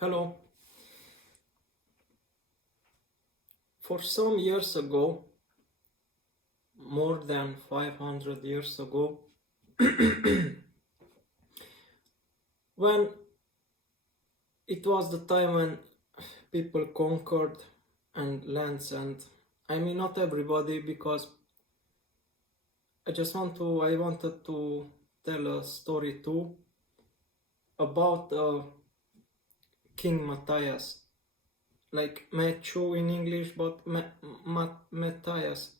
Hello. For some years ago, more than 500 years ago, when it was the time when people conquered and lands, and I mean not everybody, because I wanted to tell a story too about King Matthias, like Matthew in English, but Matthias,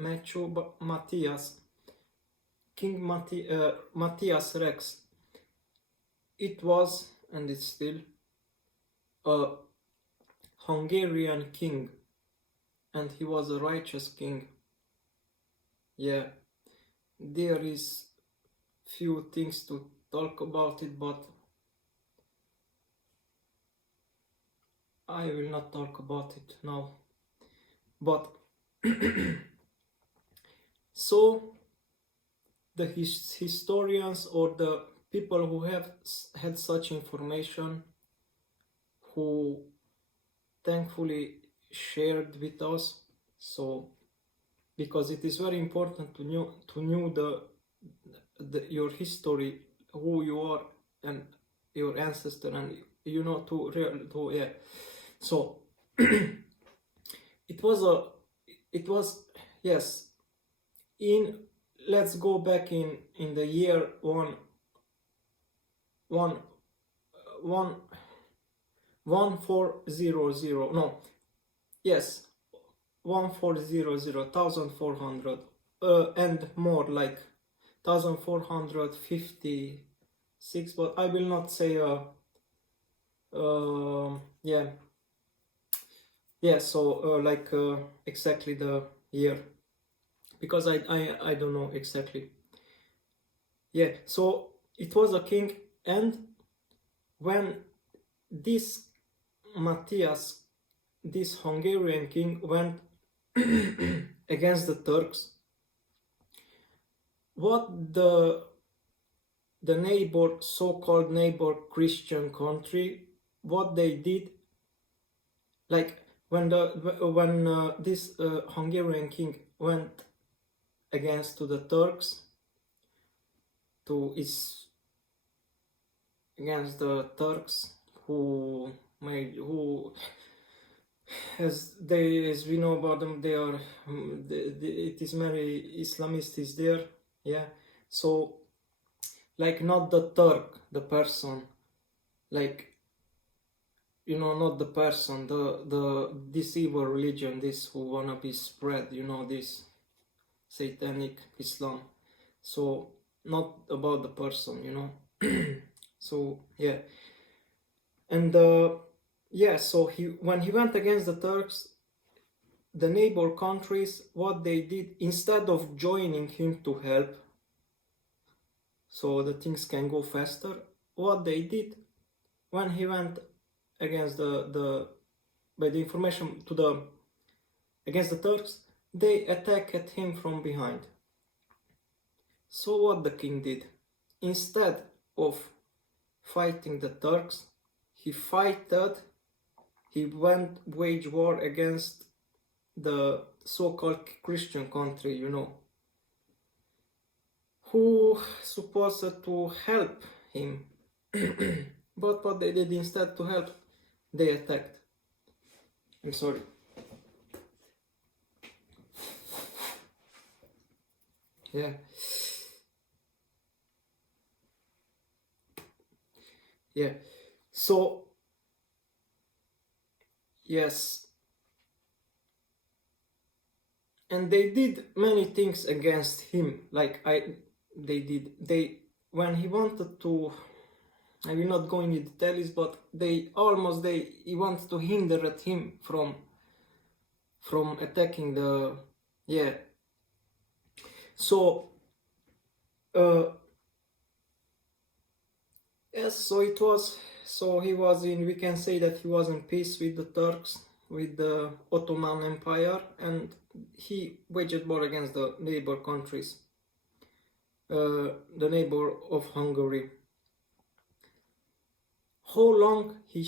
Matthew, but Matthias, King Matthias Rex. It was, and it's still, a Hungarian king, and he was a righteous king. Yeah, there is few things to talk about it, but I will not talk about it now. But so the historians or the people who have had such information, who thankfully shared with us, so because it is very important to know your history, who you are and your ancestor, and yeah. So it was yes, in let's go back in the year 1400, no, yes, 1400, and more, like 1456, but I will not say so exactly the year, because I don't know exactly. Yeah, so it was a king, and when this Matthias, this Hungarian king, went against the Turks, what the neighbor, so-called neighbor Christian country, what they did, like when this Hungarian king went against to the Turks, against the Turks, who as we know about them, they are it is many Islamists there, yeah. So like not the Turk, the person, like not the person, this evil religion, this who wanna be spread, this satanic Islam. So not about the person, so yeah. And so when he went against the Turks, the neighbor countries, what they did, instead of joining him to help so the things can go faster, what they did, when he went against against the Turks, they attacked him from behind. So what the king did, instead of fighting the Turks, he went wage war against the so-called Christian country, who supposed to help him. But what they did, instead to help, they attacked. I'm sorry. Yeah. Yeah. So yes. And they did many things against him, like when he wanted to, I will not go into details, but he wanted to hinder at him from attacking the, yeah. So yes, so he was we can say that he was in peace with the Turks, with the Ottoman Empire, and he waged war against the neighbor countries, the neighbor of Hungary. how long he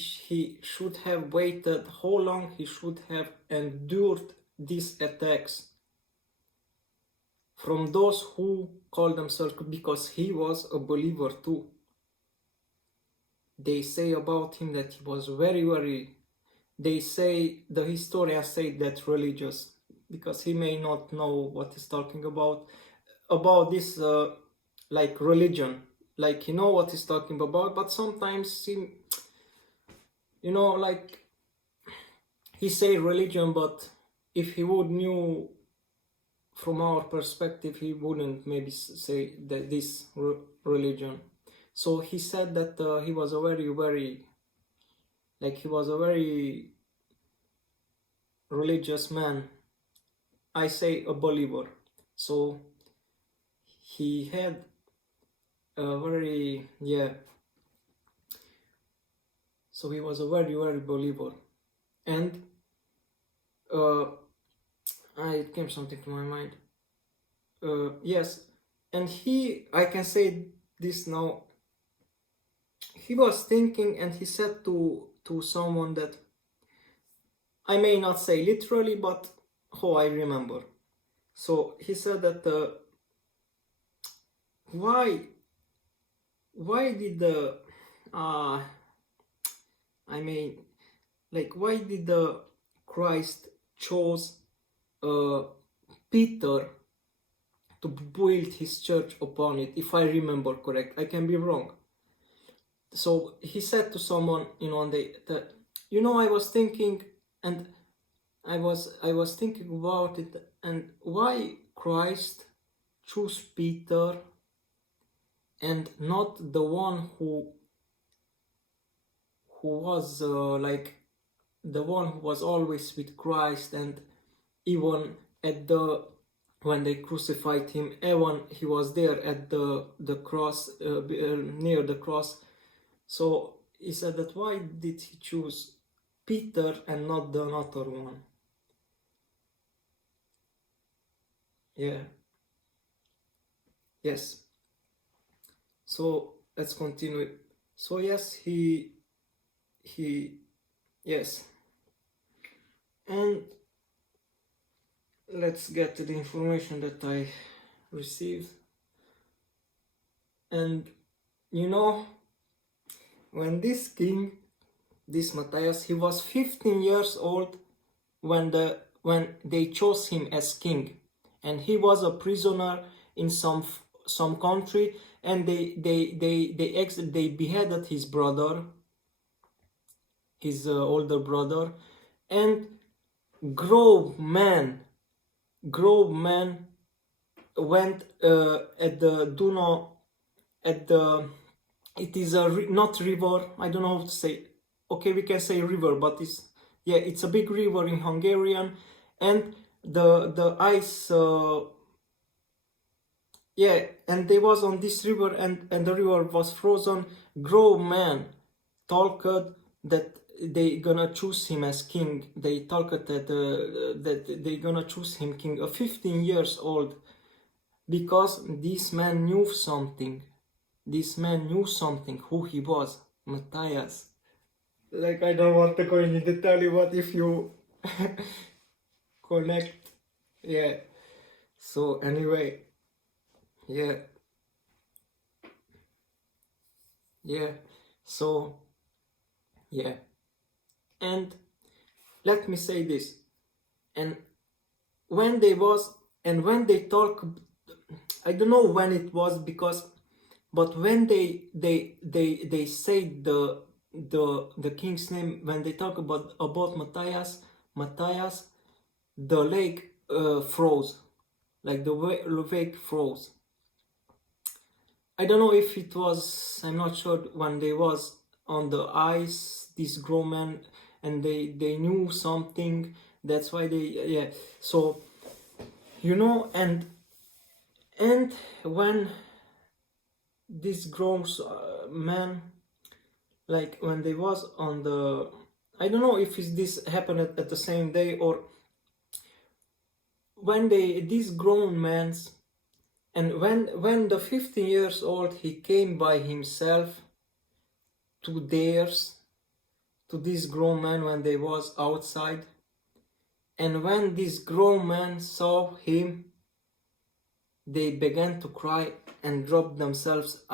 should have waited, how long he should have endured these attacks from those who call themselves, because he was a believer too. They say about him that he was very, they say, the historians say that religious, because he may not know what he's talking about this like religion, like he know what he's talking about, but sometimes he, like he say religion, but if he would knew from our perspective, he wouldn't maybe say that this religion. So he said that he was a very religious man. I say a believer. So he had a very, so he was a very believer. And it came something to my mind. Yes, and I can say this now, he was thinking, and he said to someone that, I may not say literally, but how I remember. So he said that why did the why did the Christ chose Peter to build his church upon it, if I remember correct. I can be wrong. So he said to someone, one day, that, I was thinking, and I was thinking about it, and why Christ chose Peter and not the one who was the one who was always with Christ, and even when they crucified him, even he was there at the cross, near the cross. So he said that why did he choose Peter and not the other one? Yes. So let's continue. So yes, yes. And let's get to the information that I received. And when this king, this Matthias, he was 15 years old when they chose him as king, and he was a prisoner in some country, and they beheaded his brother, his older brother, and grown man went at the it is a not river, I don't know how to say, okay, we can say river, but it's a big river in Hungarian, and the ice and they was on this river, and the river was frozen. Grown man talked that they gonna choose him as king. They talked that they gonna choose him king, a 15 years old, because this man knew something. This man knew something, who he was, Matthias. Like, I don't want to go into detail, but if you connect, so anyway, so and let me say this, and when they talk, I don't know when it was, but when they say the king's name, when they talk about Matthias, the lake froze, like the lake froze. I don't know if it was, I'm not sure, when they was on the ice, this grown man, and they knew something, that's why they, so, and when this grown man, like when they was on the, I don't know if this happened at the same day, or when these grown men, and when the 15 years old, he came by himself, two dares to this grown man when they was outside. And when this grown man saw him, they began to cry and dropped themselves.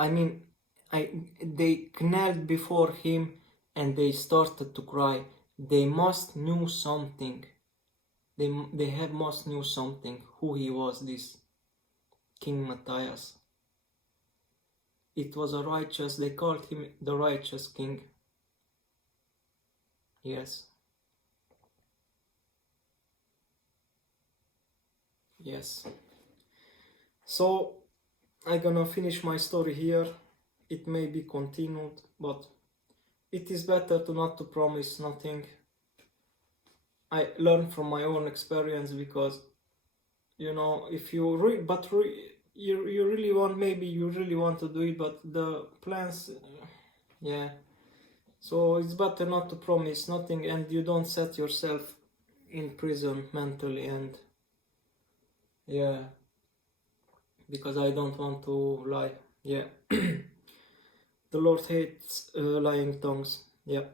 They knelt before him and they started to cry. They must knew something. Must knew something, who he was, this King Matthias. It was a righteous, they called him the righteous king. Yes. Yes. So I'm gonna finish my story here. It may be continued, but it is better to not to promise nothing. I learned from my own experience, because if you you really want, maybe you really want to do it, but the plans, yeah. So it's better not to promise nothing, and you don't set yourself in prison mentally, and yeah, because I don't want to lie. Yeah. The Lord hates lying tongues. Yeah.